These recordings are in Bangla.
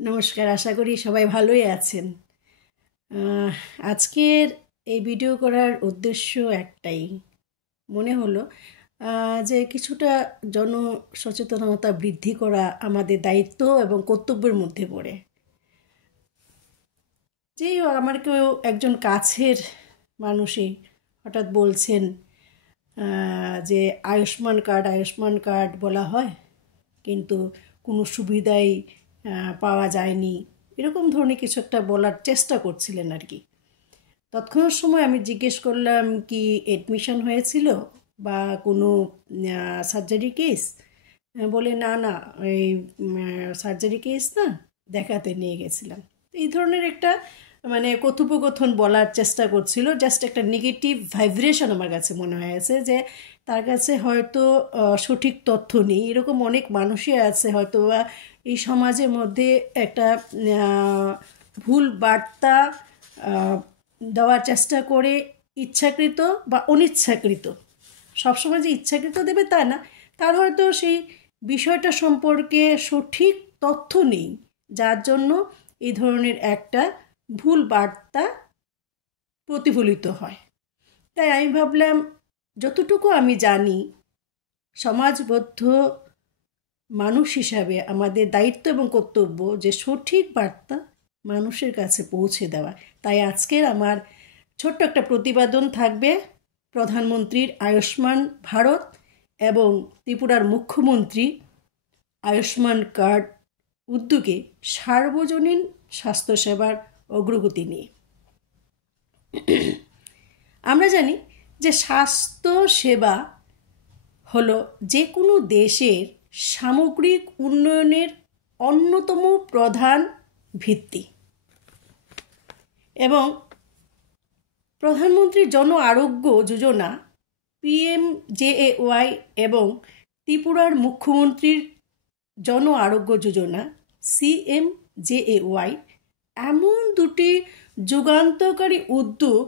নমস্কার, আশা করি সবাই ভালোই আছেন। আজকের এই ভিডিও করার উদ্দেশ্য একটাই, মনে হলো যে কিছুটা জনসচেতনতা বৃদ্ধি করা আমাদের দায়িত্ব এবং কর্তব্যের মধ্যে পড়ে। যেই হোক, আমার কেউ একজন কাছের মানুষই হঠাৎ বলছেন যে আয়ুষ্মান কার্ড বলা হয়, কিন্তু কোনো সুবিধাই পাওয়া যায়নি, এরকম ধরনের কিছু একটা বলার চেষ্টা করছিলেন আর কি। তৎক্ষণাৎ সময় আমি জিজ্ঞেস করলাম, কি অ্যাডমিশন হয়েছিল বা কোনো সার্জারি কেস? বলে না না, এই সার্জারি কেস না, দেখাতে নিয়ে গেছিলাম। এই ধরনের একটা কথোপকথন বলার চেষ্টা করছিল, জাস্ট একটা নেগেটিভ ভাইব্রেশন আমার কাছে মনে হয়েছে যে তার কাছে হয়তো সঠিক তথ্য নেই। এরকম অনেক মানুষই আছে হয়তো বা এই সমাজের মধ্যে একটা ভুল বার্তা দেওয়ার চেষ্টা করে, ইচ্ছাকৃত বা অনিচ্ছাকৃত। সবসময় যে ইচ্ছাকৃত দেবে তা না, তার হয়তো সেই বিষয়টা সম্পর্কে সঠিক তথ্য নেই, যার জন্য এই ধরনের একটা ভুল বার্তা প্রতিফলিত হয়। তাই আমি ভাবলাম, যতটুকু আমি জানি, সমাজবদ্ধ মানুষ হিসাবে আমাদের দায়িত্ব এবং কর্তব্য যে সঠিক বার্তা মানুষের কাছে পৌঁছে দেওয়া। তাই আজকের আমার ছোট্ট একটা প্রতিবেদন থাকবে প্রধানমন্ত্রীর আয়ুষ্মান ভারত এবং ত্রিপুরার মুখ্যমন্ত্রী আয়ুষ্মান কার্ড উদ্যোগে সার্বজনীন স্বাস্থ্যসেবার অগ্রগতি নিয়ে। আমরা জানি যে স্বাস্থ্য সেবা হলো যে কোনো দেশের সামগ্রিক উন্নয়নের অন্যতম প্রধান ভিত্তি, এবং প্রধানমন্ত্রী জন আরোগ্য যোজনা PMJAY এবং ত্রিপুরার মুখ্যমন্ত্রীর জন আরোগ্য যোজনা CMJAY এমন দুটি যুগান্তকারী উদ্যোগ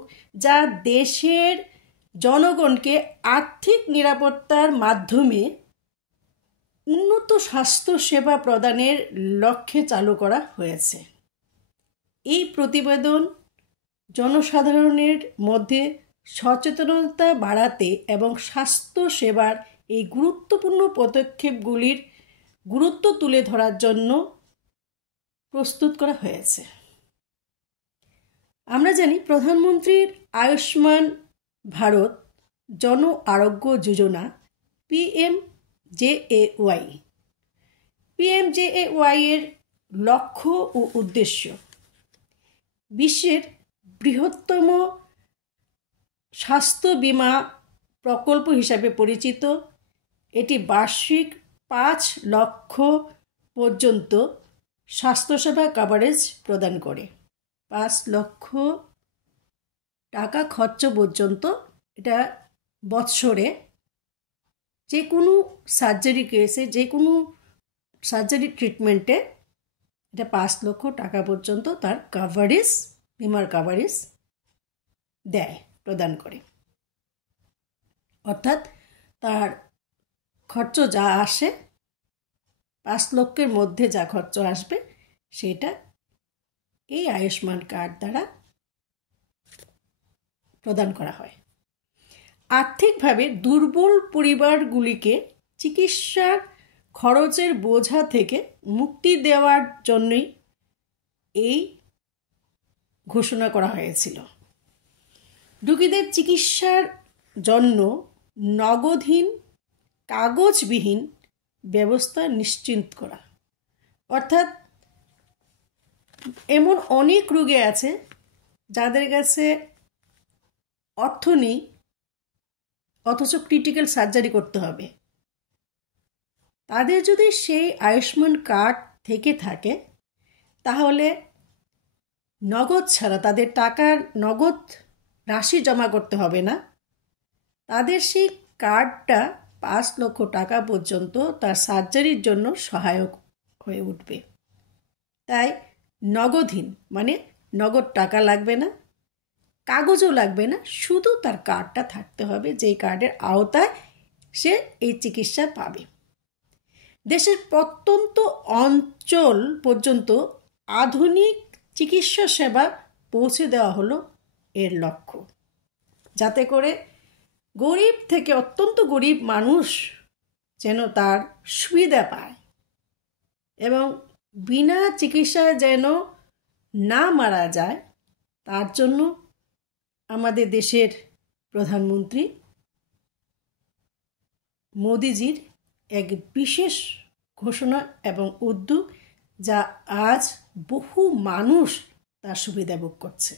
যা দেশের জনগণকে আর্থিক নিরাপত্তার মাধ্যমে উন্নত স্বাস্থ্যসেবা প্রদানের লক্ষ্যে চালু করা হয়েছে। এই প্রতিবেদন জনসাধারণের মধ্যে সচেতনতা বাড়াতে এবং স্বাস্থ্যসেবার এই গুরুত্বপূর্ণ পদক্ষেপগুলির গুরুত্ব তুলে ধরার জন্য প্রস্তুত করা হয়েছে। আমরা জানি প্রধানমন্ত্রীর আয়ুষ্মান ভারত জন আরোগ্য যোজনা PMJAY এর লক্ষ্য ও উদ্দেশ্য বিশ্বের বৃহত্তম স্বাস্থ্য বীমা প্রকল্প হিসাবে পরিচিত। এটি বার্ষিক 5 লক্ষ পর্যন্ত স্বাস্থ্যসেবা কভারেজ প্রদান করে। 5 লক্ষ টাকা খরচ পর্যন্ত, এটা বৎসরে যে কোনো সার্জারি কেসে, যে কোনো সার্জারি ট্রিটমেন্টে এটা 5 লক্ষ টাকা পর্যন্ত তার কভারেজ, বিমার কভারেজ দেয়, প্রদান করে। অর্থাৎ তার খরচ যা আসে, 5 লক্ষের মধ্যে যা খরচ আসবে, সেটা এই আয়ুষ্মান কার্ড দ্বারা প্রদান করা হয়। আর্থিকভাবে দুর্বল পরিবারগুলিকে চিকিৎসার খরচের বোঝা থেকে মুক্তি দেওয়ার জন্যই এই ঘোষণা করা হয়েছিল। রোগীদের চিকিৎসার জন্য নগদহীন, কাগজবিহীন ব্যবস্থা নিশ্চিত করা। অর্থাৎ এমন অনেক রোগী আছে যাদের কাছে অর্থ নেই, অথচ ক্রিটিক্যাল সার্জারি করতে হবে। তাদের যদি সেই আয়ুষ্মান কার্ড থেকে থাকে, তাহলে নগদ ছাড়া, তাদের টাকার নগদ রাশি জমা করতে হবে না। তাদের সেই কার্ডটা 5 লক্ষ টাকা পর্যন্ত তার সার্জারির জন্য সহায়ক হয়ে উঠবে। তাই নগদহীন মানে নগদ টাকা লাগবে না, কাগজও লাগবে না, শুধু তার কার্ডটা থাকতে হবে, যেই কার্ডের আওতায় সে এই চিকিৎসা পাবে। দেশের প্রত্যন্ত অঞ্চল পর্যন্ত আধুনিক চিকিৎসা সেবা পৌঁছে দেওয়া হলো এর লক্ষ্য, যাতে করে গরিব থেকে অত্যন্ত গরিব মানুষ যেন তার সুবিধা পায় এবং বিনা চিকিৎসায় যেন না মারা যায়, তার জন্য আমাদের দেশের প্রধানমন্ত্রী মোদিজির এক বিশেষ ঘোষণা এবং উদ্যোগ, যা আজ বহু মানুষ তার সুবিধা ভোগ করছে।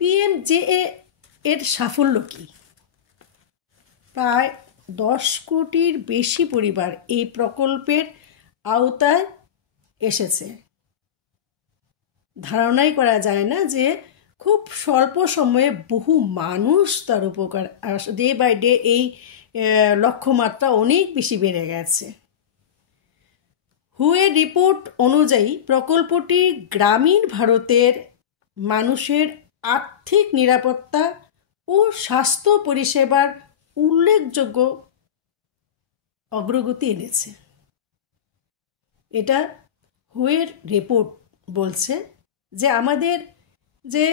পিএমজেএ এর সাফল্য কি? প্রায় 10 কোটির বেশি পরিবার এই প্রকল্পের আওতায় এসেছে। ধারণাই করা যায় না যে খুব স্বল্প সময়ে বহু মানুষ তার উপকার, ডে বাই ডে এই লক্ষ্যমাত্রা অনেক বেশি বেড়ে গেছে। হুয়ের রিপোর্ট অনুযায়ী প্রকল্পটি গ্রামীণ ভারতের মানুষের আর্থিক নিরাপত্তা ও স্বাস্থ্য পরিষেবার উল্লেখযোগ্য অগ্রগতি এনেছে। এটা হুয়ের রিপোর্ট বলছে যে আমাদের যে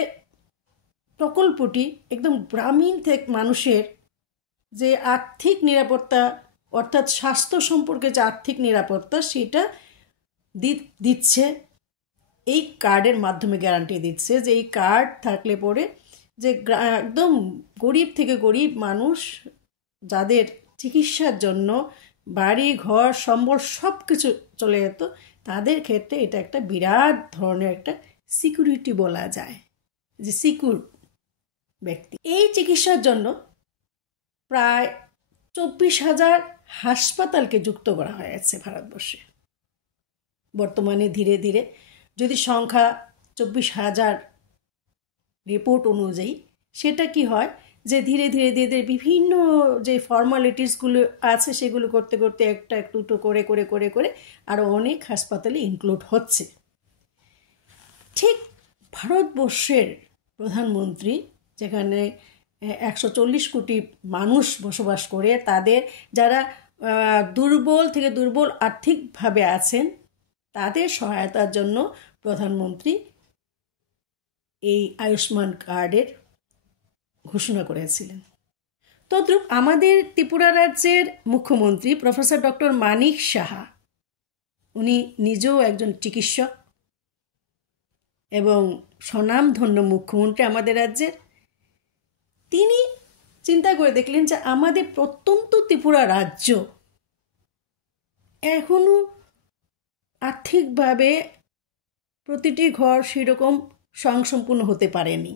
প্রকল্পটি একদম গ্রামীণ থেকে মানুষের যে আর্থিক নিরাপত্তা, অর্থাৎ স্বাস্থ্য সম্পর্কে যে আর্থিক নিরাপত্তা, সেটা দিচ্ছে এই কার্ডের মাধ্যমে। গ্যারান্টি দিচ্ছে যে এই কার্ড থাকলে পরে যে একদম গরিব থেকে গরিব মানুষ যাদের চিকিৎসার জন্য বাড়ি ঘর সম্বল সব কিছু চলে যেত, তাদের ক্ষেত্রে এটা একটা বিরাট ধরনের একটা সিকিউরিটি বলা যায়, যে সিকিউর ব্যক্তি। এই চিকিৎসার জন্য প্রায় 24,000 হাসপাতালকে যুক্ত করা হয়েছে ভারতবর্ষে। বর্তমানে ধীরে ধীরে যদি সংখ্যা 24,000 রিপোর্ট অনুযায়ী, সেটা কি হয় যে ধীরে ধীরে ধীরে ধীরে বিভিন্ন যে ফর্মালিটিসগুলো আছে সেগুলো করতে করতে একটা একটু করে করে করে করে আরও অনেক হাসপাতালে ইনক্লুড হচ্ছে। ঠিক ভারতবর্ষের প্রধানমন্ত্রী, যেখানে 140 কোটি মানুষ বসবাস করে, তাদের যারা দুর্বল থেকে দুর্বল আর্থিকভাবে আছেন, তাদের সহায়তার জন্য প্রধানমন্ত্রী এই আয়ুষ্মান কার্ডের ঘোষণা করেছিলেন। তদ্রূপ আমাদের ত্রিপুরা রাজ্যের মুখ্যমন্ত্রী প্রফেসর ডক্টর মানিক সাহা, উনি নিজেও একজন চিকিৎসক এবং স্বনামধন্য মুখ্যমন্ত্রী আমাদের রাজ্যের। তিনি চিন্তা করে দেখলেন যে আমাদের প্রত্যন্ত ত্রিপুরা রাজ্য এখনও আর্থিকভাবে প্রতিটি ঘর সেরকম স্বয়ংসম্পূর্ণ হতে পারেনি।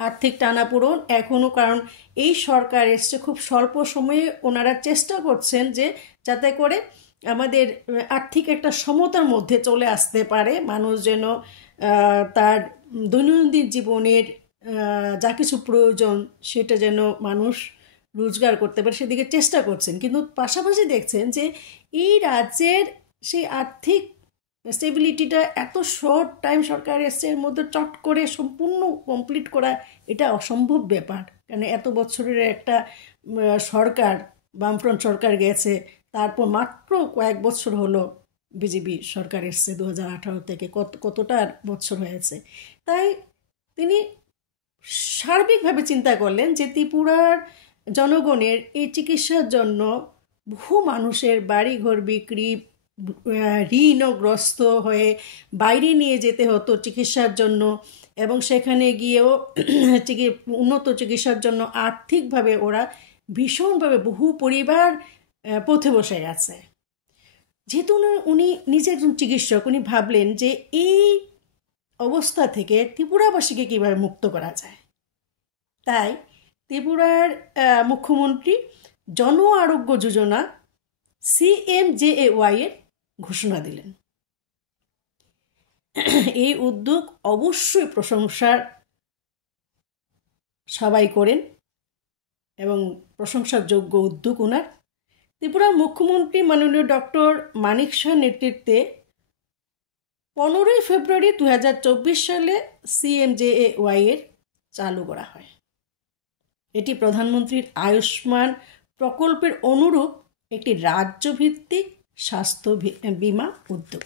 আর্থিক টানাপোড়েন এখনও, কারণ এই সরকার এসছে খুব স্বল্প সময়ে, ওনারা চেষ্টা করছেন যে যাতে করে আমাদের আর্থিক একটা সমতার মধ্যে চলে আসতে পারে, মানুষ যেন তার দৈনন্দিন জীবনের যা কিছু প্রয়োজন সেটা যেন মানুষ রোজগার করতে পারে, সেদিকে চেষ্টা করছেন। কিন্তু পাশাপাশি দেখছেন যে এই রাজ্যের সেই আর্থিক স্টেবিলিটিটা এত শর্ট টাইম সরকার এসছে, এর মধ্যে চট করে সম্পূর্ণ কমপ্লিট করা এটা অসম্ভব ব্যাপার। কারণ এত বছরের একটা সরকার, বামফ্রন্ট সরকার গেছে, তারপর মাত্র কয়েক বছর হলো বিজেপি সরকার এসছে 2018 থেকে, কতটা বছর হয়েছে। তাই তিনি সার্বিকভাবে চিন্তা করলেন যে ত্রিপুরার জনগণের এই চিকিৎসার জন্য বহু মানুষের বাড়িঘর বিক্রি, ঋণগ্রস্ত হয়ে বাইরে নিয়ে যেতে হতো চিকিৎসার জন্য, এবং সেখানে গিয়েও উন্নত চিকিৎসার জন্য আর্থিকভাবে ওরা ভীষণভাবে বহু পরিবার পথে বসে গেছে। যেহেতু উনি নিজে একজন চিকিৎসক, উনি ভাবলেন যে এই অবস্থা থেকে ত্রিপুরাবাসীকে কীভাবে মুক্ত করা যায়। তাই ত্রিপুরার মুখ্যমন্ত্রী জন আরোগ্য যোজনা CMJAY এর ঘোষণা দিলেন। এই উদ্যোগ অবশ্যই প্রশংসার সবাই করেন এবং প্রশংসার যোগ্য উদ্যোগ ওনার। ত্রিপুরার মুখ্যমন্ত্রী মাননীয় ডক্টর মানিক শাহর নেতৃত্বে 15 ফেব্রুয়ারি 2024 সালে CMJAY এর চালু করা হয়। এটি প্রধানমন্ত্রীর আয়ুষ্মান প্রকল্পের অনুরূপ একটি রাজ্যভিত্তিক স্বাস্থ্য বীমা উদ্যোগ।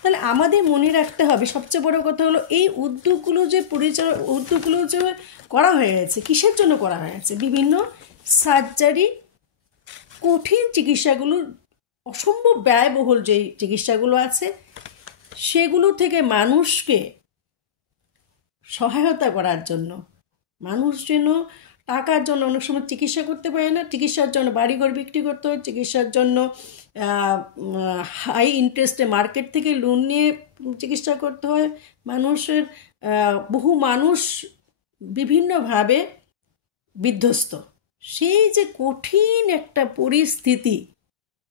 তাহলে আমাদের মনে রাখতে হবে, সবচেয়ে বড় কথা হলো এই উদ্যোগগুলো যে করা হয়েছে, কিসের জন্য করা হয়েছে? বিভিন্ন সার্জারি, কঠিন চিকিৎসাগুলো, অসম্ভব ব্যয়বহুল যেই চিকিৎসাগুলো আছে সেগুলো থেকে মানুষকে সহায়তা করার জন্য। মানুষ যেন টাকার জন্য অনেক সময় চিকিৎসা করতে পারে না, চিকিৎসার জন্য বাড়িঘর বিক্রি করতে হয়, চিকিৎসার জন্য হাই ইন্টারেস্টে মার্কেট থেকে লোন নিয়ে চিকিৎসা করতে হয়। বহু মানুষ বিভিন্নভাবে বিধ্বস্ত। সেই যে কঠিন একটা পরিস্থিতি,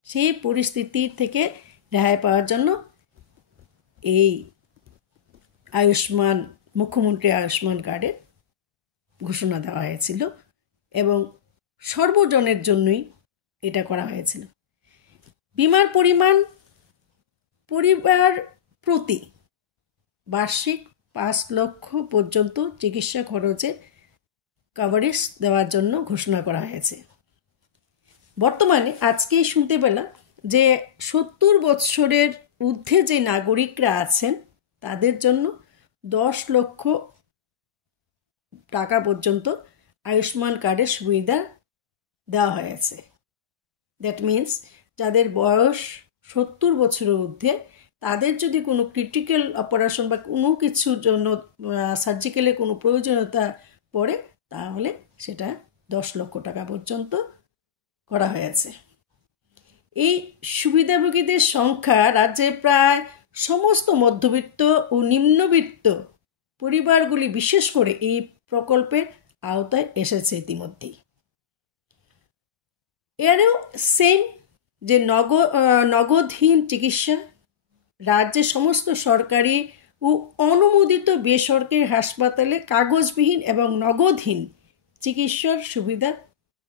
সেই পরিস্থিতি থেকে রেহাই পাওয়ার জন্য এই মুখ্যমন্ত্রী আয়ুষ্মান কার্ডের ঘোষণা দেওয়া হয়েছিল এবং সর্বজনের জন্যই এটা করা হয়েছিল। বিমার পরিমাণ পরিবার প্রতি বার্ষিক 5 লক্ষ পর্যন্ত চিকিৎসা খরচে কভারেজ দেওয়ার জন্য ঘোষণা করা হয়েছে। বর্তমানে আজকেই শুনতে পেলাম যে 70 বছরের ঊর্ধ্বে যে নাগরিকরা আছেন তাদের জন্য 10 লক্ষ টাকা পর্যন্ত আয়ুষ্মান কার্ডের সুবিধা দেওয়া হয়েছে। দ্যাট মিন্স যাদের বয়স 70 বছরের ঊর্ধ্বে, তাদের যদি কোনো ক্রিটিক্যাল অপারেশন বা কোনো কিছুর জন্য সার্জিক্যালে কোনো প্রয়োজনীয়তা পড়ে, তাহলে সেটা 10 লক্ষ টাকা পর্যন্ত করা হয়েছে। এই সুবিধাভোগীদের সংখ্যা রাজ্যে প্রায় সমস্ত মধ্যবিত্ত ও নিম্নবিত্ত পরিবারগুলি বিশেষ করে এই প্রকল্পের আওতায় এসেছে ইতিমধ্যেই। এরও সেম যে নগদহীন চিকিৎসা, রাজ্যের সমস্ত সরকারি ও অনুমোদিত বেসরকারি হাসপাতালে কাগজবিহীন এবং নগদহীন চিকিৎসার সুবিধা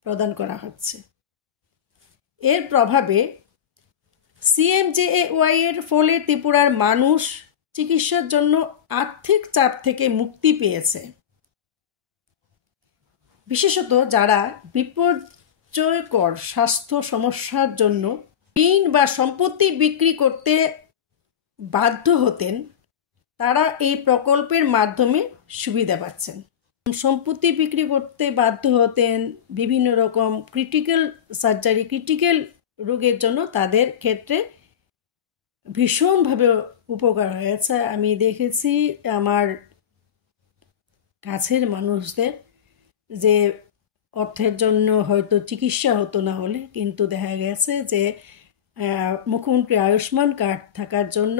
প্রদান করা হচ্ছে। এর প্রভাবে CMJAY এর ফলে ত্রিপুরার মানুষ চিকিৎসার জন্য আর্থিক চাপ থেকে মুক্তি পেয়েছে। বিশেষত যারা বিপর্যয়কর স্বাস্থ্য সমস্যার জন্য ঋণ বা সম্পত্তি বিক্রি করতে বাধ্য হতেন, তারা এই প্রকল্পের মাধ্যমে সুবিধা পাচ্ছেন। সম্পত্তি বিক্রি করতে বাধ্য হতেন বিভিন্ন রকম ক্রিটিক্যাল সার্জারি, ক্রিটিক্যাল রোগের জন্য, তাদের ক্ষেত্রে ভীষণভাবে উপকার হয়েছে। আমি দেখেছি আমার কাছের মানুষদের যে অর্থের জন্য হয়তো চিকিৎসা হতো না হলে, কিন্তু দেখা গেছে যে মুখ্যমন্ত্রী আয়ুষ্মান কার্ড থাকার জন্য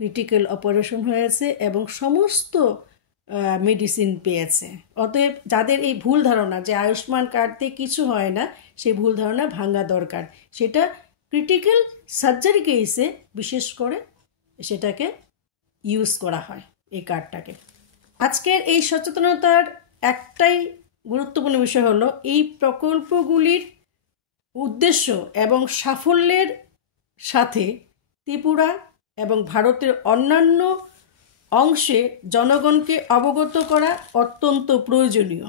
ক্রিটিক্যাল অপারেশন হয়েছে এবং সমস্ত মেডিসিন পেয়েছে। অতএব যাদের এই ভুল ধারণা যে আয়ুষ্মান কার্ড দিয়ে কিছু হয় না, সেই ভুল ধারণা ভাঙা দরকার। সেটা ক্রিটিক্যাল সার্জারি কেসে বিশেষ করে সেটাকে ইউজ করা হয়, এই কার্ডটাকে। আজকের এই সচেতনতার একটাই গুরুত্বপূর্ণ বিষয় হলো এই প্রকল্পগুলির উদ্দেশ্য এবং সাফল্যের সাথে ত্রিপুরা এবং ভারতের অন্যান্য অংশে জনগণকে অবগত করা অত্যন্ত প্রয়োজনীয়।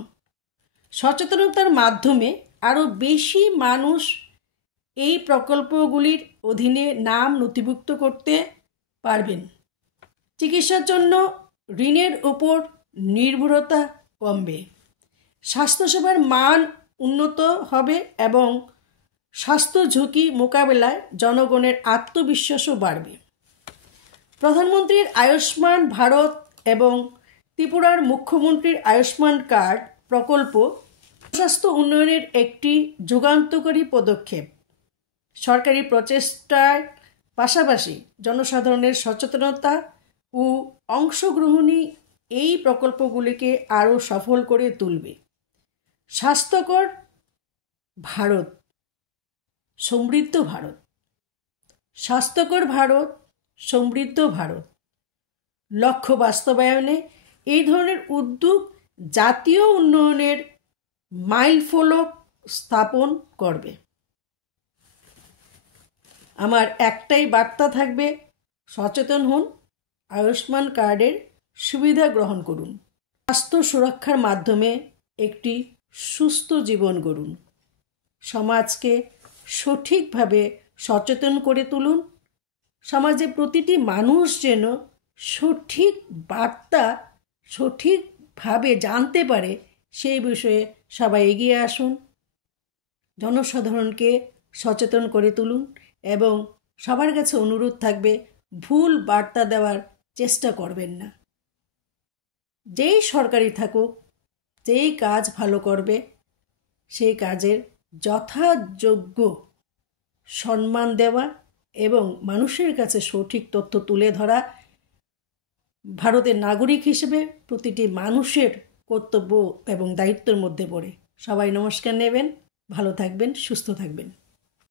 সচেতনতার মাধ্যমে আরও বেশি মানুষ এই প্রকল্পগুলির অধীনে নাম নথিভুক্ত করতে পারবেন। চিকিৎসার জন্য ঋণের উপর নির্ভরতা কমবে, স্বাস্থ্যসেবার মান উন্নত হবে এবং স্বাস্থ্য ঝুঁকি মোকাবেলায় জনগণের আত্মবিশ্বাসও বাড়বে। প্রধানমন্ত্রীর আয়ুষ্মান ভারত এবং ত্রিপুরার মুখ্যমন্ত্রীর আয়ুষ্মান কার্ড প্রকল্প স্বাস্থ্য উন্নয়নের একটি যুগান্তকারী পদক্ষেপ। সরকারি প্রচেষ্টার পাশাপাশি জনসাধারণের সচেতনতা ও অংশগ্রহণই এই প্রকল্পগুলিকে আরও সফল করে তুলবে। স্বাস্থ্যকর ভারত, সমৃদ্ধ ভারত। স্বাস্থ্যকর ভারত, সমৃদ্ধ ভারত লক্ষ্য বাস্তবায়নে এই ধরনের উদ্যোগ জাতীয় উন্নয়নের মাইলফলক স্থাপন করবে। আমার একটাই বার্তা থাকবে, সচেতন হন, আয়ুষ্মান কার্ডের সুবিধা গ্রহণ করুন, স্বাস্থ্য সুরক্ষার মাধ্যমে একটি সুস্থ জীবন গড়ুন। সমাজকে সঠিকভাবে সচেতন করে তুলুন। সমাজে প্রতিটি মানুষ যেন সঠিক বার্তা সঠিকভাবে জানতে পারে, সেই বিষয়ে সবাই এগিয়ে আসুন। জনসাধারণকে সচেতন করে তুলুন এবং সবার কাছে অনুরোধ থাকবে, ভুল বার্তা দেওয়ার চেষ্টা করবেন না। যেই সরকারি থাকুক, যেই কাজ ভালো করবে, সেই কাজের যথাযোগ্য সম্মান দেওয়া এবং মানুষের কাছে সঠিক তথ্য তুলে ধরা ভারতের নাগরিক হিসেবে প্রতিটি মানুষের কর্তব্য এবং দায়িত্বের মধ্যে পড়ে। সবাই নমস্কার নেবেন, ভালো থাকবেন, সুস্থ থাকবেন।